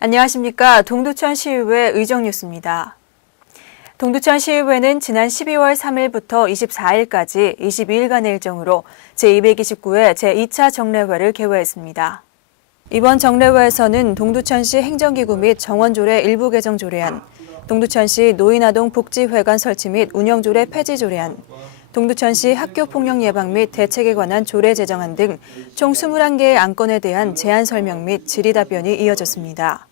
안녕하십니까. 동두천 시의회 의정 뉴스입니다. 동두천 시의회는 지난 12월 3일부터 24일까지 22일간의 일정으로 제229회 제2차 정례회를 개회했습니다. 이번 정례회에서는 동두천시 행정기구 및 정원조례 일부 개정 조례안, 동두천시 노인아동 복지회관 설치 및 운영조례 폐지 조례안, 동두천시 학교폭력 예방 및 대책에 관한 조례 제정안 등 총 21개의 안건에 대한 제안 설명 및 질의답변이 이어졌습니다.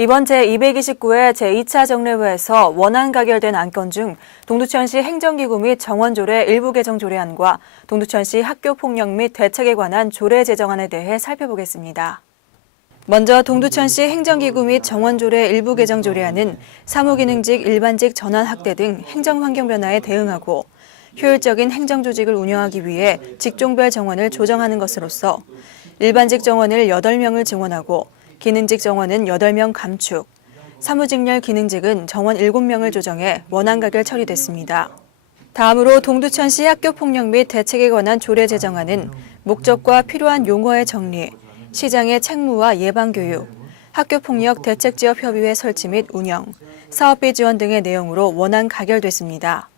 이번 제229회 제2차 정례회에서 원안 가결된 안건 중 동두천시 행정기구 및 정원조례 일부 개정 조례안과 동두천시 학교폭력 및 대책에 관한 조례 제정안에 대해 살펴보겠습니다. 먼저 동두천시 행정기구 및 정원조례 일부 개정 조례안은 사무기능직 일반직 전환 확대 등 행정환경 변화에 대응하고 효율적인 행정조직을 운영하기 위해 직종별 정원을 조정하는 것으로서 일반직 정원을 8명을 증원하고 기능직 정원은 8명 감축, 사무직렬 기능직은 정원 7명을 조정해 원안 가결 처리됐습니다. 다음으로 동두천시 학교폭력 및 대책에 관한 조례 제정안은 목적과 필요한 용어의 정리, 시장의 책무와 예방교육, 학교폭력 대책지역협의회 설치 및 운영, 사업비 지원 등의 내용으로 원안 가결됐습니다.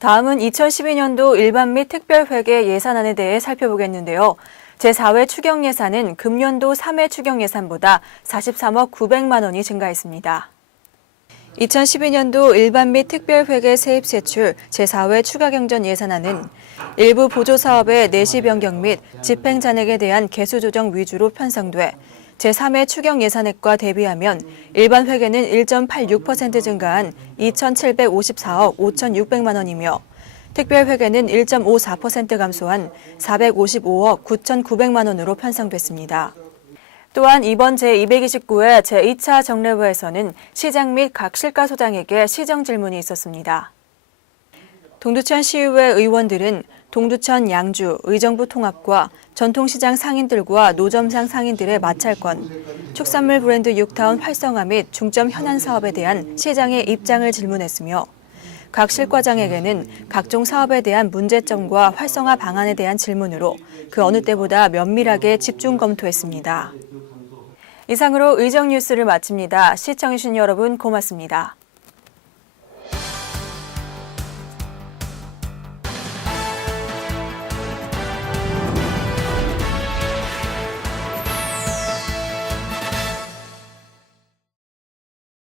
다음은 2012년도 일반 및 특별회계 예산안에 대해 살펴보겠는데요. 제4회 추경 예산은 금년도 3회 추경 예산보다 43억 900만 원이 증가했습니다. 2012년도 일반 및 특별회계 세입 세출 제4회 추가경전 예산안은 일부 보조사업의 내시 변경 및 집행 잔액에 대한 개수 조정 위주로 편성돼 제3회 추경 예산액과 대비하면 일반 회계는 1.86% 증가한 2,754억 5,600만 원이며 특별회계는 1.54% 감소한 455억 9,900만 원으로 편성됐습니다. 또한 이번 제229회 제2차 정례회에서는 시장 및 각 실가소장에게 시정 질문이 있었습니다. 동두천 시의회 의원들은 동두천 양주 의정부 통합과 전통시장 상인들과 노점상 상인들의 마찰권, 축산물 브랜드 육타운 활성화 및 중점 현안 사업에 대한 시장의 입장을 질문했으며 각 실과장에게는 각종 사업에 대한 문제점과 활성화 방안에 대한 질문으로 그 어느 때보다 면밀하게 집중 검토했습니다. 이상으로 의정 뉴스를 마칩니다. 시청해주신 여러분 고맙습니다.